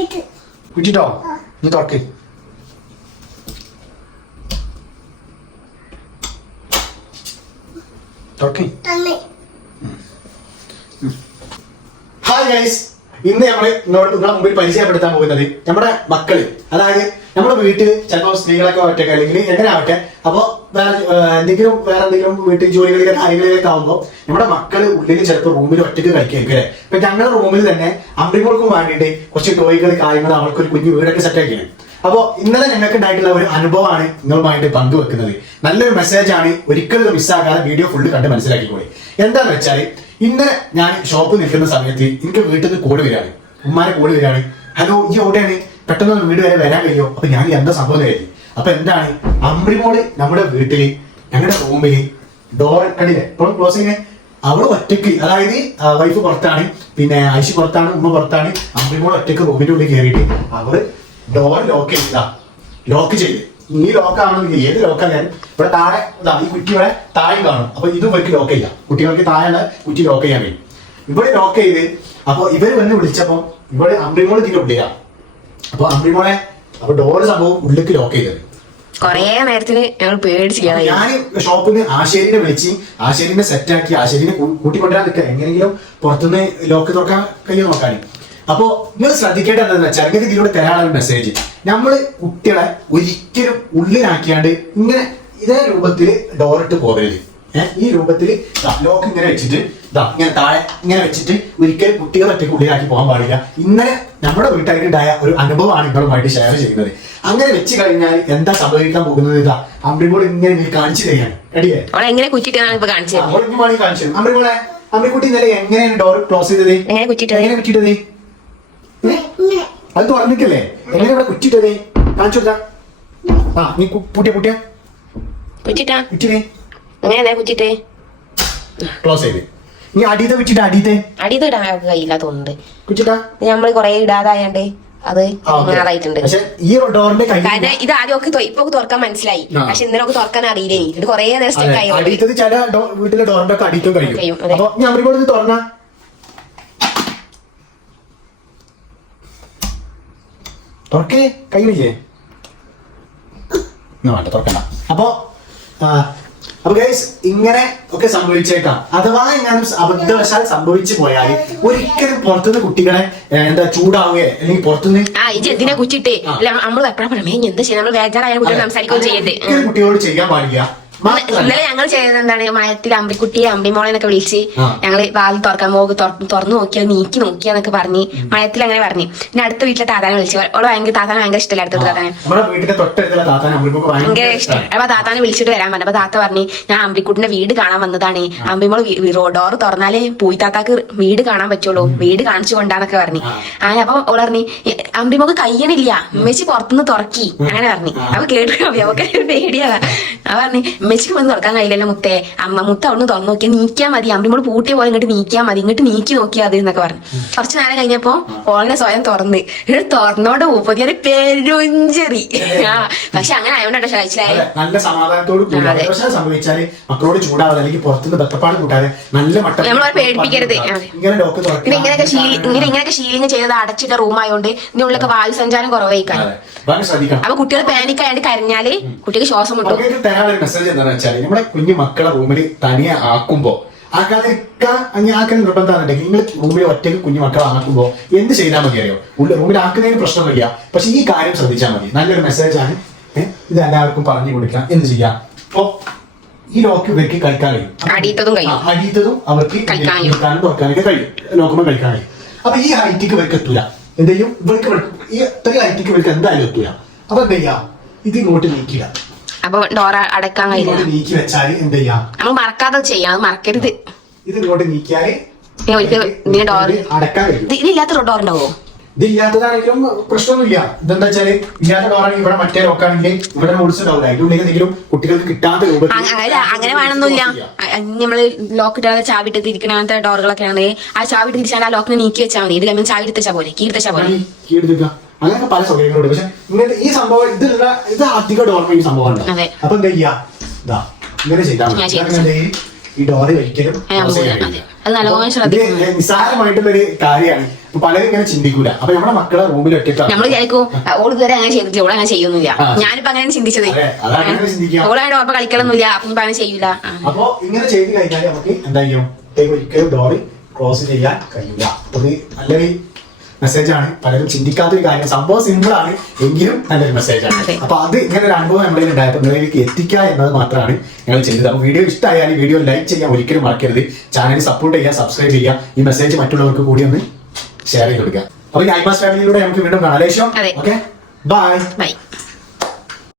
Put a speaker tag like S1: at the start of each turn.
S1: കുത്തിട്ട്
S2: കുറ്റിട്ടോ നീ തുറക്ക്. തുറക്ക്. ഹായ് ഗൈസ് ഇന്ന് നമ്മൾ നിങ്ങളുടെ നിങ്ങളെ മുമ്പിൽ പരിചയപ്പെടുത്താൻ പോകുന്നത് നമ്മുടെ മക്കൾ. അതായത് നമ്മുടെ വീട്ടിൽ ചിലപ്പോൾ സ്ത്രീകളൊക്കെ ഒറ്റയ്ക്ക് അല്ലെങ്കിൽ എങ്ങനെ ആവട്ടെ അപ്പോൾ വേറെ എന്തെങ്കിലും വേറെ എന്തെങ്കിലും വീട്ടിൽ ജോലികളിലെ കാര്യങ്ങളിലൊക്കെ ആകുമ്പോൾ നമ്മുടെ മക്കൾ ഉള്ളിൽ ചിലപ്പോൾ റൂമിൽ ഒറ്റയ്ക്ക് കളിക്കുകയായിരിക്കും അല്ലേ ഇപ്പൊ ഞങ്ങളുടെ റൂമിൽ തന്നെ അമ്പിമോൾക്കും വേണ്ടിയിട്ട് കുറച്ച് ടോയ്കൾ കാര്യങ്ങൾ ഒരു കുഞ്ഞു വീടൊക്കെ സെറ്റ് ആക്കിയാണ് അപ്പോൾ ഇന്നലെ ഞങ്ങൾക്ക് ഉണ്ടായിട്ടുള്ള ഒരു അനുഭവമാണ് നിങ്ങളുമായിട്ട് പങ്കുവെക്കുന്നത്. നല്ലൊരു മെസ്സേജ് ആണ് ഒരിക്കലും മിസ്സാകാതെ വീഡിയോ ഫുള്ള് കണ്ട് മനസ്സിലാക്കിക്കോളി. എന്താണെന്ന് വെച്ചാൽ ഇന്നലെ ഞാൻ ഷോപ്പ് നിൽക്കുന്ന സമയത്ത് എനിക്ക് വീട്ടിൽ നിന്ന് കോഡ് വരികയാണ്. ഉമ്മാരെ കോഡ് വരികയാണ്. ഹലോ ഈ എവിടെയാണ്? പെട്ടെന്ന് വീട് വരെ വരാൻ കഴിയോ അപ്പൊ ഞാൻ എന്താ സംഭവം കഴിഞ്ഞു. അപ്പൊ എന്താണ്? അമ്രിമോൾ നമ്മുടെ വീട്ടിൽ ഞങ്ങളുടെ റൂമിൽ ഡോർ കണ്ടില്ലേ? ഇപ്പോഴും ക്ലോസിങ് അവൾ ഒറ്റയ്ക്ക് അതായത് വൈഫ് പുറത്താണ് പിന്നെ ഐശി പുറത്താണ് ഉമ്മ പുറത്താണ്. അമ്രിമോൾ ഒറ്റയ്ക്ക് റൂമിന്റെ ഉള്ളിൽ കയറിയിട്ട് അവൾ ഡോർ ലോക്ക് ചെയ്താ. ലോക്ക് ചെയ്ത്. ഈ ലോക്കാണെങ്കിൽ ഏത് ലോക്കായാലും ഇവിടെ താഴെ ഈ കുറ്റിയുടെ താഴെ കാണും. അപ്പൊ ഇതും ഇവർക്ക് ലോക്ക് ചെയ്യാം. കുട്ടികൾക്ക് താഴെ കുറ്റി ലോക്ക് ചെയ്യാൻ കഴിയും ഇവിടെ ലോക്ക് ചെയ്ത് അപ്പൊ ഇവർ വന്ന് വിളിച്ചപ്പോ ഇവിടെ അമ്രിമോൾ ഇതിന്റെ ഉള്ളിലാ അപ്പൊ അമ്രിമോളെ അപ്പൊ ഡോറ് സംഭവം ഉള്ളിക്ക് ലോക്ക് ചെയ്തത്.
S3: കൊറേ നേരത്തിന് ഞങ്ങൾ പേടിച്ചു
S2: ഞാൻ ഷോപ്പിൽ നിന്ന് ആശേരിനെ വിളിച്ച് ആശേരിനെ സെറ്റ് ആക്കി ആശേരിനെ കൂട്ടിക്കൊണ്ടുവരാൻ നിൽക്കുക എങ്ങനെയെങ്കിലും പുറത്തുനിന്ന് ലോക്ക് തുറക്കാൻ കഴിയും നോക്കാൻ അപ്പോ നിങ്ങൾ ശ്രദ്ധിക്കേണ്ട എന്താണെന്ന് വെച്ചാൽ നിങ്ങൾക്ക് ഇതിലൂടെ തരാനുള്ള മെസ്സേജ് നമ്മൾ കുട്ടികളെ ഒരിക്കലും ഉള്ളിലാക്കിയാണ്ട് ഇങ്ങനെ ഇതേ രൂപത്തിൽ ഡോറിട്ട് പോകരുത്. ഈ രൂപത്തിൽ ലോക്ക് ഇങ്ങനെ വെച്ചിട്ട് ദാ ഇങ്ങനെ താഴെ ഇങ്ങനെ വെച്ചിട്ട് ഒരിക്കലും കുട്ടികൾ ഒറ്റയ്ക്ക് ഉള്ളിലാക്കി പോകാൻ പാടില്ല. ഇന്നലെ നമ്മുടെ വീട്ടായിട്ടുണ്ടായ ഒരു അനുഭവമാണ് നിങ്ങളുമായിട്ട് ഷെയർ ചെയ്യുന്നത്. അങ്ങനെ വെച്ച് കഴിഞ്ഞാൽ എന്താ സംഭവിക്കാൻ പോകുന്നത്? ഇതാ അമ്പിളിമോൾ ഇങ്ങനെ നീ കാണിച്ചു തരികയാണ്.
S3: അവളെ എങ്ങനെ കുറ്റിട്ടാണ്
S2: കാണിച്ചു തരും. അമ്പിളിമോളെ അമ്പിളിക്കുട്ടി ഇന്നലെ എങ്ങനെയാണ് ഡോർ ക്ലോസ് ചെയ്തത്?
S3: എങ്ങനെ കുറ്റിട്ടത്?
S2: അത് തുറന്നിട്ടല്ലേ? എങ്ങനെ ഇവിടെ കുറ്റിട്ടത് കാണിച്ചു കൊടുത്താ. ആ നീ പൂട്ടിയ പൂട്ടിയ.
S3: കുറ്റിട്ടാ.
S2: കുറ്റിനെ
S3: എങ്ങനെ കുറ്റിട്ട്?
S2: ക്ലോസ് ചെയ്ത്. നീ അടിയത്തെ വെച്ചിട്ട് അടിയത്തെ.
S3: അടിയത് ഇടാൻ കയ്യില്ല തോന്നുന്നുണ്ട് നമ്മൾ കൊറേ ഇടാതായണ്ട് അത്. മാറായിട്ടുണ്ട്. കാരണം ഇത് ആദ്യം ഒക്കെ ഇപ്പൊ തുറക്കാൻ മനസ്സിലായി. പക്ഷെ ഇന്നലെ ഒക്കെ തുറക്കാൻ അറിയില്ലേ ഇത് കൊറേ നേരം സ്റ്റെക്ക് ആയി
S2: വീട്ടിലെ ഡോറിന്റെ ഒക്കെ അടിക്കും കഴിയും. അപ്പൊ ഞാൻ തുറന്ന. തുറക്കേ. കൈ എന്നാ വേണ്ട തുറക്കണ്ട. അപ്പോ അപ്പൊ ഗൈസ് ഇങ്ങനെ ഒക്കെ സംഭവിച്ചേക്കാം. അഥവാ എങ്ങാനും അബദ്ധവശാൽ സംഭവിച്ചു പോയാൽ ഒരിക്കലും പുറത്തുനിന്ന് കുട്ടികളെ എന്താ ചൂടാവുകയോ അല്ലെങ്കിൽ പുറത്തുനിന്ന്
S3: കുറ്റിട്ട് നമ്മൾ എന്താ നമ്മൾ ബേജാറായ കുട്ടികൾ സംസാരിക്കുകയും ചെയ്യരുത്.
S2: ഒരിക്കലും കുട്ടികളോട് ചെയ്യാൻ പാടില്ല.
S3: ഇന്നലെ ഞങ്ങൾ ചെയ്തത് എന്താണ്? മയത്തിൽ അമ്പിക്കുട്ടിയെ അമ്പിമോളെന്നൊക്കെ വിളിച്ച്
S2: ഞങ്ങൾ
S3: ഞങ്ങൾ വാതിൽ തുറക്കാൻ പോകും തുറന്നു നോക്കിയാ നീക്കി നോക്കിയാന്നൊക്കെ പറഞ്ഞ് മയത്തിൽ അങ്ങനെ പറഞ്ഞു. പിന്നെ അടുത്ത വീട്ടിലെ താത്താനെ വിളിച്ചു. ഓൾ ഭയങ്കര താത്താനെ ഭയങ്കര ഇഷ്ടമല്ല അടുത്ത താത്താനെ?
S2: താത്താൻ
S3: ഭയങ്കര ഇഷ്ടം. അപ്പൊ താത്താനെ വിളിച്ചിട്ട് വരാൻ പറഞ്ഞു. അപ്പൊ താത്ത പറഞ്ഞു ഞാൻ അമ്പിക്കുട്ടിന്റെ വീട് കാണാൻ വന്നതാണ്. അമ്പിമോൾ ഡോർ തുറന്നാലേ പോയി താത്താക്ക് വീട് കാണാൻ പറ്റുള്ളൂ. വീട് കാണിച്ചു കൊണ്ടാന്നൊക്കെ പറഞ്ഞു. അങ്ങനെ അപ്പൊ ഓൾ പറഞ്ഞു അമ്പിമോക്ക് കയ്യണില്ല. ഉമ്മച്ചി പുറത്തുനിന്ന് തുറക്കി. അങ്ങനെ പറഞ്ഞു. അപ്പൊ കേട്ടു അവക്ക് പേടിയാ അപ്പൊ പറഞ്ഞു ഉമ്മച്ചിക്ക് വന്ന് തുറക്കാൻ കഴിയില്ലല്ലോ മുത്തേ. അമ്മ മുത്ത അവിടുന്ന് തുറന്നു നോക്കിയാൽ നീക്കിയാൽ മതി. അമ്പിമോൾ പൂട്ടിയ പോലെ ഇങ്ങോട്ട് നീക്കിയാൽ മതി. ഇങ്ങോട്ട് നീക്കി നോക്കിയാൽ മതി എന്നൊക്കെ പറഞ്ഞു. കുറച്ച് നേരം കഴിഞ്ഞപ്പോ ഓളിനെ സ്വയം തുറന്ന്. ഇവിടെ തുറന്നോണ്ട് പൂപ്പതിയാൽ പെരുഞ്ചെറി. ആ പക്ഷെ അങ്ങനെ ആയതുകൊണ്ടാണ് മനസ്സിലായി
S2: നല്ല സമാധാനത്തോട്
S3: അതെ.
S2: സംഭവിച്ചാൽ മക്കളോട് ചൂടാവാതെ അല്ലെങ്കിൽ പുറത്തുനിന്ന് ബത്തപ്പാട് കൂട്ടാതെ നല്ല
S3: നമ്മളവരെ പേടിപ്പിക്കരുത്.
S2: ഇങ്ങനെ
S3: ഇങ്ങനെയൊക്കെ ശീലി ഇങ്ങനെ ഇങ്ങനെയൊക്കെ ശീലിങ് ചെയ്തത് അടച്ചിട്ട റൂമായോണ്ട് ഇതിനുള്ളിലൊക്കെ വായു സഞ്ചാരം കുറവായിക്കാണ്
S2: അതെ. ശ്രദ്ധിക്കണം.
S3: അപ്പൊ കുട്ടികൾ പാനിക് ആയിട്ട് കരഞ്ഞാൽ കുട്ടിക്ക് ശ്വാസം മുട്ടും.
S2: എന്താണെന്ന് വെച്ചാൽ നമ്മുടെ കുഞ്ഞു മക്കളെ റൂമിൽ തനിയെ ആക്കുമ്പോൾ ആക്കാതിരിക്കാൻ അങ്ങനെ ആക്കാൻ നിർബന്ധമാണെന്നുണ്ടെങ്കിൽ നിങ്ങൾ റൂമിൽ ഒറ്റയ്ക്ക് കുഞ്ഞു മക്കളെ ആക്കുമ്പോൾ എന്ത് ചെയ്താൽ മതി അറിയോ? ഉള്ളിൽ റൂമിൽ ആക്കുന്നതിന് പ്രശ്നമില്ല പക്ഷെ ഈ കാര്യം ശ്രദ്ധിച്ചാൽ മതി. നല്ലൊരു മെസ്സേജാണ് ആണ്. ഇത് എല്ലാവർക്കും പറഞ്ഞു കൊടുക്കാം. എന്ത് ചെയ്യാം? അപ്പോൾ ഈ ലോക്ക് ഇവർക്ക് കളിക്കാൻ കഴിയും.
S3: അടിയത്തതും.
S2: അവർക്ക് കഴിക്കാനും തുറക്കാനൊക്കെ കഴിയും. നോക്കുമ്പോൾ കളിക്കാൻ കഴിയും. അപ്പൊ ഈ ഹൈറ്റിക്ക് ഇവർക്ക് എത്തൂല. എന്ത് ചെയ്യും? ഇവർക്ക് ഇവർക്ക് ഈ ഇത്രയും ഹൈറ്റിക്ക് ഇവർക്ക് എന്തായാലും എത്തൂല. അപ്പൊ എന്ത് ചെയ്യാം? ഇത് ഇങ്ങോട്ട് നീക്കില്ല
S3: അപ്പൊ ഡോറ അടക്കാൻ കഴിയില്ല.
S2: ഇങ്ങോട്ട് നീക്കി വെച്ചാൽ എന്ത് ചെയ്യാം?
S3: നമ്മൾ മറക്കാതെ ചെയ്യാം അത് മറക്കരുത്.
S2: ഇത് ഇങ്ങോട്ട് നീക്കിയാൽ
S3: ഇനി ഒരിക്കൽ ഇതിന് ഡോർ
S2: ഇത് അടക്കാൻ കഴിയും.
S3: ഇത് ഇതില്ലാത്ത ഡോർ ഉണ്ടാവോ?
S2: ഇതില്ലാത്തതാണെങ്കിലും പ്രശ്നമൊന്നുമില്ല. ഇതെന്താ വെച്ചാൽ ഇല്ലാത്ത ഡോറാണെങ്കിൽ ഇവിടെ മറ്റേ ലോക്കാണെങ്കിൽ ഇവിടെ റൂൾസ് ഉണ്ടാവില്ല. അതിന്റെ ഉള്ളിൽ എന്തെങ്കിലും കുട്ടികൾക്ക് കിട്ടാത്ത രൂപത്തിൽ
S3: അ- അല്ല അങ്ങനെ വേണമെന്നില്ല നമ്മൾ ലോക്ക് ഇട്ടാതെ ചാവിട്ട് തിരിക്കണ അങ്ങനത്തെ ഡോറുകളൊക്കെ ആണെങ്കിൽ ആ ചാവിട്ട് തിരിച്ചാൽ ആ ലോക്കിനെ നീക്കി വെച്ചാൽ മതി. ഇത് നമ്മൾ ചാവി എടുത്താ പോലെ കീ പോലെ
S2: അങ്ങനെയൊക്കെ പല സൗകര്യങ്ങളുണ്ട്. പക്ഷെ ഇങ്ങനത്തെ ഈ സംഭവം ഇതുള്ള ഇത് അധിക ഡോർമ ഈ സംഭവമാണ്
S3: ഉണ്ട്
S2: അപ്പൊ എന്താ ചെയ്യാ? ഇതാ ഇങ്ങനെ ചെയ്താൽ മതി? ഈ ഡോറി ഒരിക്കലും നിസ്സാരമായിട്ടുള്ളൊരു കാര്യമാണ്. പലരും ഇങ്ങനെ ചിന്തിക്കൂല. അപ്പൊ നമ്മുടെ മക്കളെ റൂമിൽ ഒറ്റയ്ക്കാണ്
S3: നമ്മൾ വിചാരിക്കും ഓൾ ഇതുവരെ അങ്ങനെ ഓൾ അങ്ങനെ. ഞാനിപ്പോ
S2: അങ്ങനെ ചിന്തിച്ചത്.
S3: ഓളായിട്ട് അപ്പൊ അങ്ങനെ ചെയ്യൂല.
S2: ഇങ്ങനെ ചെയ്ത് കഴിഞ്ഞാൽ നമുക്ക് എന്താ ചെയ്യും? ഒരിക്കലും ഡോറി ക്ലോസ് ചെയ്യാൻ കഴിയില്ല അപ്പൊ നല്ലൊരു മെസ്സേജ് ആണ്. പലരും ചിന്തിക്കാത്തൊരു കാര്യം. സംഭവം സിമ്പിൾ ആണ്. എങ്കിലും നല്ലൊരു
S3: മെസ്സേജാണ്
S2: അപ്പൊ അത് ഇങ്ങനെ ഒരു അനുഭവം നമ്മുടെ ഉണ്ടായപ്പോൾ നിങ്ങളിലേക്ക് എത്തിക്കുക എന്നത് മാത്രമാണ് ഞങ്ങൾ ചെയ്തത്. അപ്പൊ വീഡിയോ ഇഷ്ടമായാലും വീഡിയോ ലൈക്ക് ചെയ്യാൻ ഒരിക്കലും മറക്കരുത്. ചാനൽ സപ്പോർട്ട് ചെയ്യുക സബ്സ്ക്രൈബ് ചെയ്യുക. ഈ മെസ്സേജ് മറ്റുള്ളവർക്ക് കൂടി ഒന്ന് ഷെയർ ചെയ്ത് കൊടുക്കുക. അപ്പൊ ഈ ഐപാസ് ഫാമിലിയിലൂടെ നമുക്ക് വീണ്ടും കാണാം. ലേശം ഓക്കെ ബൈ
S3: ബൈ